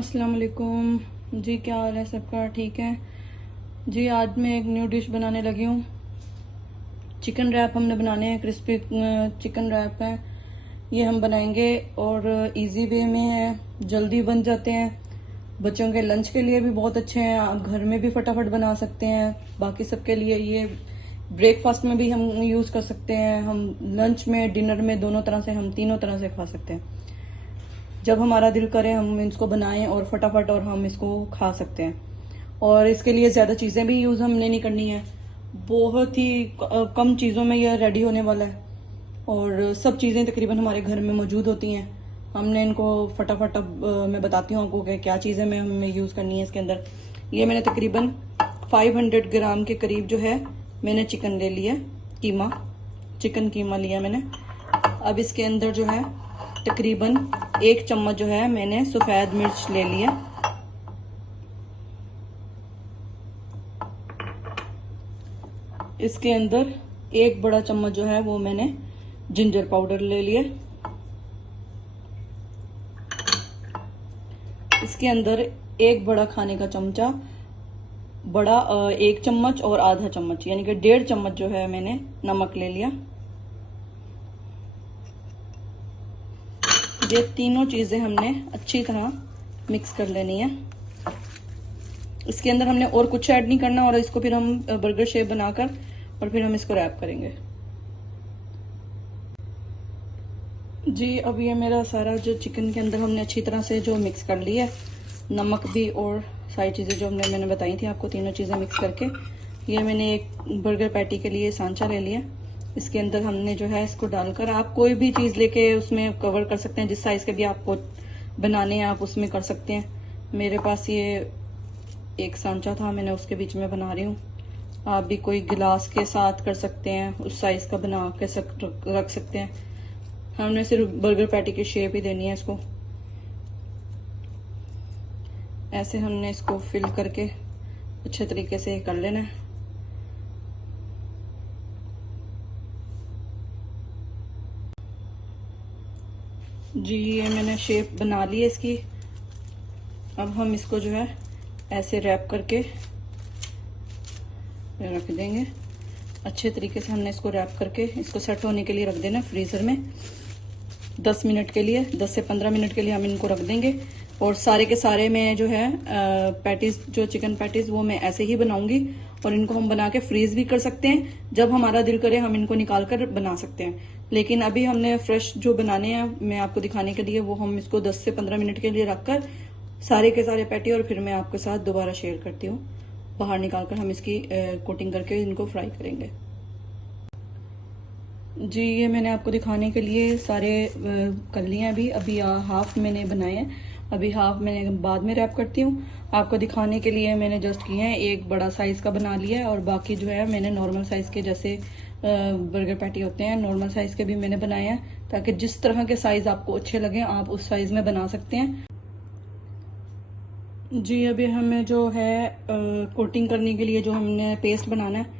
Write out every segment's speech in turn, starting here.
अस्सलाम वालेकुम जी। क्या हाल है सबका? ठीक है जी। आज मैं एक न्यू डिश बनाने लगी हूँ। चिकन रैप हमने बनाने हैं। क्रिस्पी चिकन रैप है ये हम बनाएंगे और इजी वे में है, जल्दी बन जाते हैं। बच्चों के लंच के लिए भी बहुत अच्छे हैं, आप घर में भी फटाफट बना सकते हैं। बाकी सबके लिए ये ब्रेकफास्ट में भी हम यूज़ कर सकते हैं, हम लंच में डिनर में दोनों तरह से, हम तीनों तरह से खा सकते हैं। जब हमारा दिल करे हम इसको बनाएं और फटाफट और हम इसको खा सकते हैं। और इसके लिए ज़्यादा चीज़ें भी यूज़ हमने नहीं करनी है, बहुत ही कम चीज़ों में यह रेडी होने वाला है और सब चीज़ें तकरीबन हमारे घर में मौजूद होती हैं। हमने इनको फटाफट अब मैं बताती हूँ आपको कि क्या चीज़ें में हमें यूज़ करनी है इसके अंदर। ये मैंने तकरीबन 500 ग्राम के करीब जो है मैंने चिकन ले लिया, कीमा, चिकन कीमा लिया मैंने। अब इसके अंदर जो है तकरीबन 1 चम्मच जो है मैंने सफ़ेद मिर्च ले लिया। इसके अंदर 1 बड़ा चम्मच जो है वो मैंने जिंजर पाउडर ले लिया। इसके अंदर 1 बड़ा खाने का चमचा, बड़ा 1 चम्मच और आधा चम्मच यानी कि 1.5 चम्मच जो है मैंने नमक ले लिया। ये तीनों चीजें हमने अच्छी तरह मिक्स कर लेनी है। इसके अंदर हमने और कुछ ऐड नहीं करना और इसको फिर हम बर्गर शेप बनाकर और फिर हम इसको रैप करेंगे जी। अब ये मेरा सारा जो चिकन के अंदर हमने अच्छी तरह से जो मिक्स कर लिया है, नमक भी और सारी चीज़ें जो मैंने बताई थी आपको, तीनों चीज़ें मिक्स करके ये मैंने एक बर्गर पैटी के लिए सांचा ले लिया। इसके अंदर हमने जो है इसको डालकर, आप कोई भी चीज़ लेके उसमें कवर कर सकते हैं, जिस साइज़ के भी आपको बनाने हैं आप उसमें कर सकते हैं। मेरे पास ये एक सांचा था, मैंने उसके बीच में बना रही हूँ। आप भी कोई गिलास के साथ कर सकते हैं, उस साइज़ का बना के रख सकते हैं। हमने सिर्फ बर्गर पैटी की शेप ही देनी है इसको। ऐसे हमने इसको फिल करके अच्छे तरीके से कर लेना है। जी ये मैंने शेप बना ली है इसकी। अब हम इसको जो है ऐसे रैप करके रख देंगे। अच्छे तरीके से हमने इसको रैप करके इसको सेट होने के लिए रख देना फ्रीज़र में 10 मिनट के लिए, 10 से 15 मिनट के लिए हम इनको रख देंगे। और सारे के सारे मैं जो है पैटीज, जो चिकन पैटीज वो मैं ऐसे ही बनाऊंगी और इनको हम बना के फ्रीज भी कर सकते हैं। जब हमारा दिल करे हम इनको निकाल कर बना सकते हैं, लेकिन अभी हमने फ्रेश जो बनाने हैं मैं आपको दिखाने के लिए, वो हम इसको 10 से 15 मिनट के लिए रखकर सारे के सारे पैटी और फिर मैं आपके साथ दोबारा शेयर करती हूँ। बाहर निकाल कर हम इसकी कोटिंग करके इनको फ्राई करेंगे जी। ये मैंने आपको दिखाने के लिए सारे कर लिए हैं। अभी हाफ मैंने बनाए हैं, अभी हाफ मैंने बाद में रैप करती हूँ। आपको दिखाने के लिए मैंने जस्ट किए हैं, एक बड़ा साइज का बना लिया है और बाकी जो है मैंने नॉर्मल साइज के, जैसे बर्गर पैटी होते हैं नॉर्मल साइज के भी मैंने बनाए हैं, ताकि जिस तरह के साइज आपको अच्छे लगे आप उस साइज में बना सकते हैं जी। अभी हमें जो है कोटिंग करने के लिए जो हमने पेस्ट बनाना है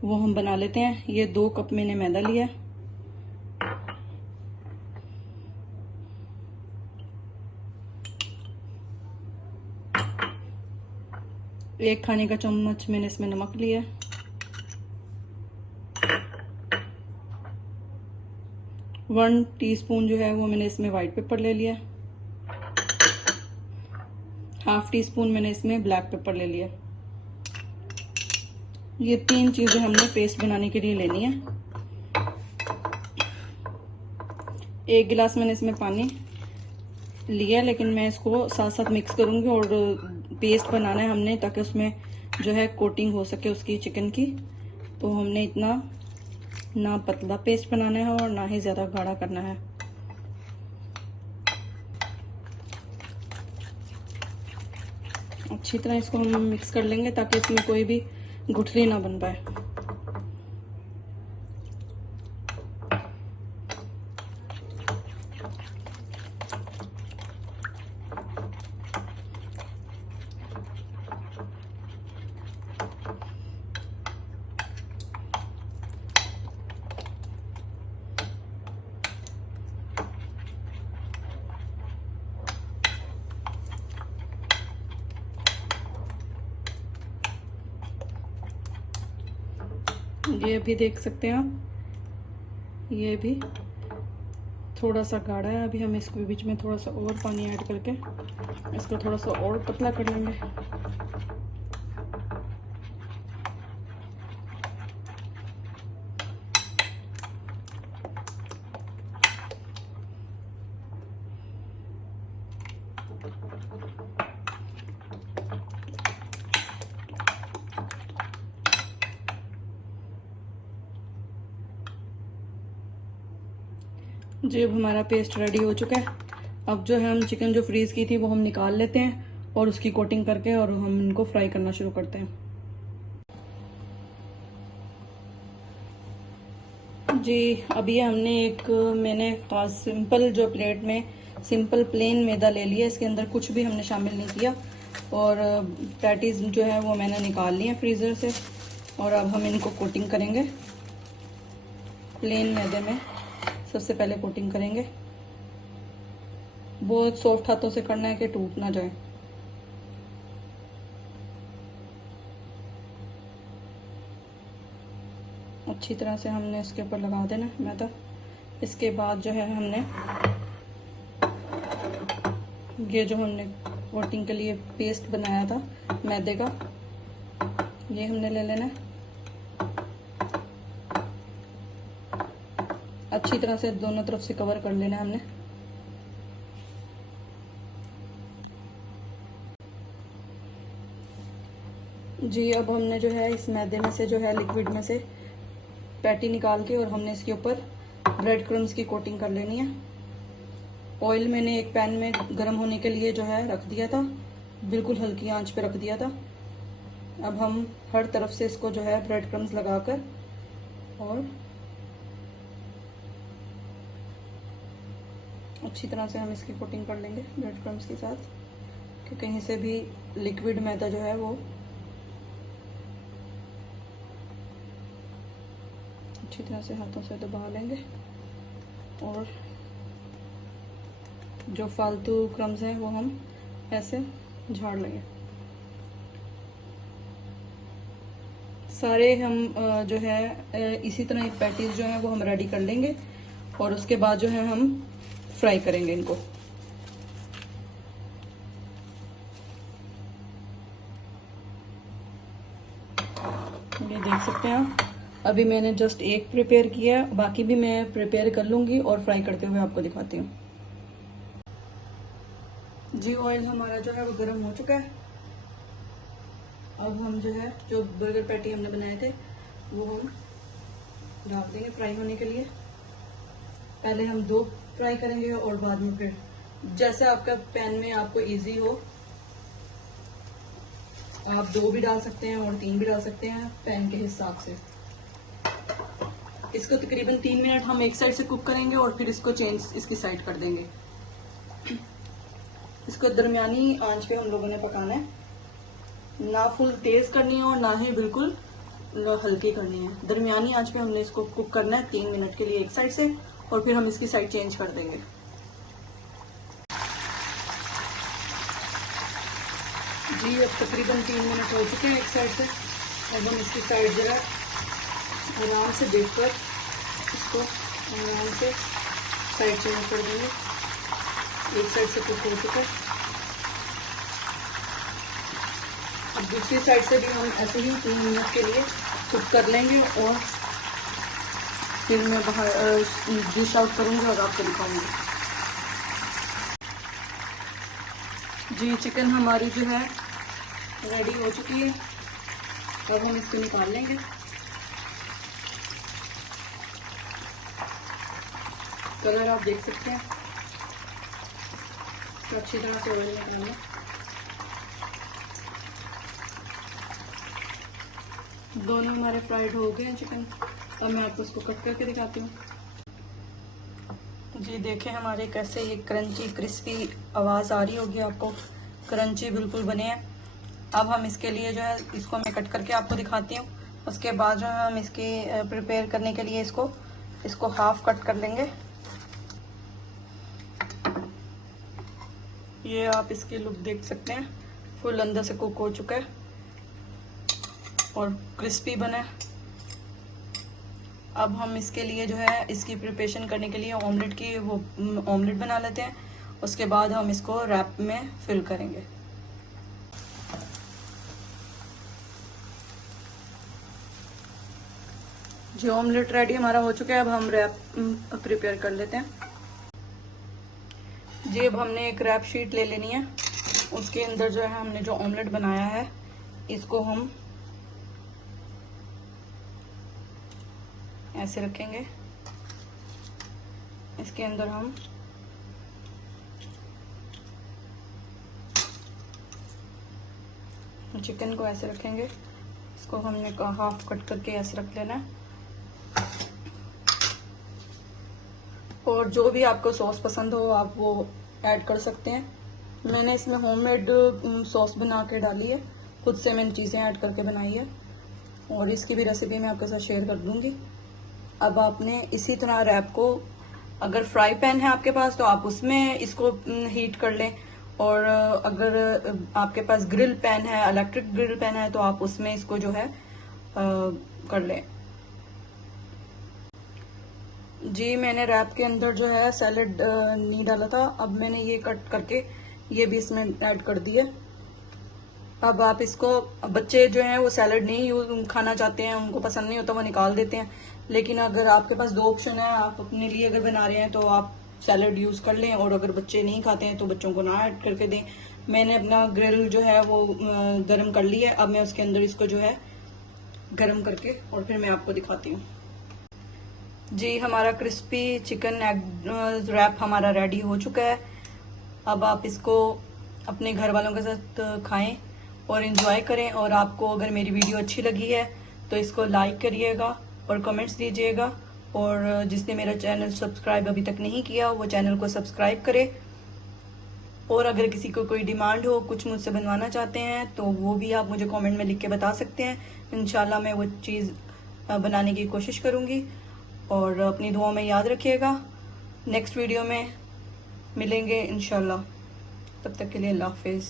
वो हम बना लेते हैं। ये 2 कप मैंने मैदा लिया है, एक खाने का चम्मच मैंने इसमें नमक लिया, 1 टीस्पून जो है वो मैंने इसमें व्हाइट पेपर ले लिया, ½ टीस्पून मैंने इसमें ब्लैक पेपर ले लिया। ये 3 चीजें हमने पेस्ट बनाने के लिए लेनी है। 1 गिलास मैंने इसमें पानी लिया, लेकिन मैं इसको साथ साथ मिक्स करूंगी और पेस्ट बनाना है हमने, ताकि उसमें जो है कोटिंग हो सके उसकी चिकन की। तो हमने इतना ना पतला पेस्ट बनाना है और ना ही ज्यादा गाढ़ा करना है। अच्छी तरह इसको हम मिक्स कर लेंगे ताकि इसमें कोई भी गुठली ना बन पाए। ये भी देख सकते हैं आप, ये भी थोड़ा सा गाढ़ा है। अभी हम इसको बीच में थोड़ा सा और पानी ऐड करके इसको थोड़ा सा और पतला कर लेंगे। जी अब हमारा पेस्ट रेडी हो चुका है। अब जो है हम चिकन जो फ्रीज की थी वो हम निकाल लेते हैं और उसकी कोटिंग करके और हम इनको फ्राई करना शुरू करते हैं। जी अभी हमने मैंने खास सिंपल जो प्लेट में सिंपल प्लेन मैदा ले लिया, इसके अंदर कुछ भी हमने शामिल नहीं किया और पैटीज जो है वो मैंने निकाल ली है फ्रीज़र से और अब हम इनको कोटिंग करेंगे प्लेन मैदे में। सबसे पहले कोटिंग करेंगे, बहुत सॉफ्ट हाथों से करना है कि टूट ना जाए। अच्छी तरह से हमने इसके ऊपर लगा देना मैदा। इसके बाद जो है हमने ये जो हमने कोटिंग के लिए पेस्ट बनाया था मैदे का, ये हमने ले लेना है। अच्छी तरह से दोनों तरफ से कवर कर लेना है हमने। जी अब हमने जो है इस मैदे में से जो है लिक्विड में से पैटी निकाल के और हमने इसके ऊपर ब्रेड क्रम्स की कोटिंग कर लेनी है। ऑयल मैंने एक पैन में गर्म होने के लिए जो है रख दिया था, बिल्कुल हल्की आंच पे रख दिया था। अब हम हर तरफ से इसको जो है ब्रेड क्रम्स लगाकर और अच्छी तरह से हम इसकी कोटिंग कर लेंगे ब्रेड क्रम्स के साथ कि कहीं से भी लिक्विड मैदा जो है वो अच्छी तरह से हाथों से दबा लेंगे और जो फालतू क्रम्स हैं वो हम ऐसे झाड़ लेंगे। सारे हम जो है इसी तरह एक पैटीज जो है वो हम रेडी कर लेंगे और उसके बाद जो है हम फ्राई करेंगे इनको। ये देख सकते हैं आप, अभी मैंने जस्ट एक प्रिपेयर किया है, बाकी भी मैं प्रिपेयर कर लूंगी और फ्राई करते हुए आपको दिखाती हूँ। जी ऑयल हमारा जो है वो गर्म हो चुका है। अब हम जो है जो बर्गर पैटी हमने बनाए थे वो हम डाल देंगे फ्राई होने के लिए। पहले हम 2 फ्राई करेंगे और बाद में फिर जैसे आपका पैन में आपको इजी हो आप 2 भी डाल सकते हैं और 3 भी डाल सकते हैं पैन के हिसाब से। इसको तकरीबन 3 मिनट हम एक साइड से कुक करेंगे और फिर इसको इसकी साइड कर देंगे। इसको दरमियानी आंच पे हम लोगों ने पकाना है, ना फुल तेज करनी है और ना ही बिल्कुल हल्की करनी है। दरमियानी आंच पे हमने इसको कुक करना है 3 मिनट के लिए एक साइड से और फिर हम इसकी साइड चेंज कर देंगे। जी अब तकरीबन 3 मिनट हो चुके हैं एक साइड से। अब हम इसकी साइड जो है आराम से देखकर इसको आराम से साइड चेंज कर देंगे। एक साइड से कुक हो चुका है, अब दूसरी साइड से भी हम ऐसे ही 3 मिनट के लिए कुक कर लेंगे और फिर मैं बाहर डिश आउट करूंगी और आपको दिखाऊंगी। जी चिकन हमारी जो है रेडी हो चुकी है। अब हम इसको निकाल लेंगे। कलर आप देख सकते हैं तो अच्छी तरह से ऑयल निकालना। दोनों हमारे फ्राइड हो गए हैं चिकन। अब मैं आपको इसको कट करके दिखाती हूँ। जी देखें हमारे कैसे ये क्रंची क्रिस्पी आवाज़ आ रही होगी आपको, क्रंची बिल्कुल बने हैं। अब हम इसके लिए जो है इसको मैं कट करके आपको दिखाती हूँ। उसके बाद जो है हम इसकी प्रिपेयर करने के लिए इसको हाफ कट कर लेंगे। ये आप इसकी लुक देख सकते हैं, फुल अंदर से कुक हो चुका है और क्रिस्पी बना है। अब हम इसके लिए जो है इसकी प्रिपरेशन करने के लिए ऑमलेट की वो ऑमलेट बना लेते हैं। उसके बाद हम इसको रैप में फिल करेंगे। जो ऑमलेट रेडी हमारा हो चुका है, अब हम रैप प्रिपेयर कर लेते हैं। जी अब हमने एक रैप शीट ले लेनी है। उसके अंदर जो है हमने जो ऑमलेट बनाया है इसको हम ऐसे रखेंगे। इसके अंदर हम चिकन को ऐसे रखेंगे। इसको हमने हाफ कट करके ऐसे रख लेना है। और जो भी आपको सॉस पसंद हो आप वो ऐड कर सकते हैं। मैंने इसमें होममेड सॉस बना के डाली है, खुद से मैंने चीज़ें ऐड करके बनाई है और इसकी भी रेसिपी मैं आपके साथ शेयर कर दूंगी। अब आपने इसी तरह रैप को, अगर फ्राई पैन है आपके पास तो आप उसमें इसको हीट कर लें, और अगर आपके पास ग्रिल पैन है, इलेक्ट्रिक ग्रिल पैन है, तो आप उसमें इसको जो है कर लें। जी मैंने रैप के अंदर जो है सैलेड नहीं डाला था, अब मैंने ये कट करके ये भी इसमें ऐड कर दिया। अब आप इसको, बच्चे जो हैं वो सैलेड नहीं खाना चाहते हैं, उनको पसंद नहीं होता, वो निकाल देते हैं। लेकिन अगर आपके पास दो ऑप्शन है, आप अपने लिए अगर बना रहे हैं तो आप सैलेड यूज कर लें, और अगर बच्चे नहीं खाते हैं तो बच्चों को ना ऐड करके दें। मैंने अपना ग्रिल जो है वो गर्म कर लिया है। अब मैं उसके अंदर इसको जो है गर्म करके और फिर मैं आपको दिखाती हूँ। जी हमारा क्रिस्पी चिकन एग रैप हमारा रेडी हो चुका है। अब आप इसको अपने घर वालों के साथ खाएं और एंजॉय करें। और आपको अगर मेरी वीडियो अच्छी लगी है तो इसको लाइक करिएगा और कमेंट्स दीजिएगा। और जिसने मेरा चैनल सब्सक्राइब अभी तक नहीं किया वो चैनल को सब्सक्राइब करे। और अगर किसी को कोई डिमांड हो, कुछ मुझसे बनवाना चाहते हैं, तो वो भी आप मुझे कमेंट में लिख के बता सकते हैं। इंशाल्लाह मैं वो चीज़ बनाने की कोशिश करूँगी। और अपनी दुआ में याद रखिएगा। नेक्स्ट वीडियो में मिलेंगे इंशाल्लाह। तब तक के लिए अल्लाह हाफिज़।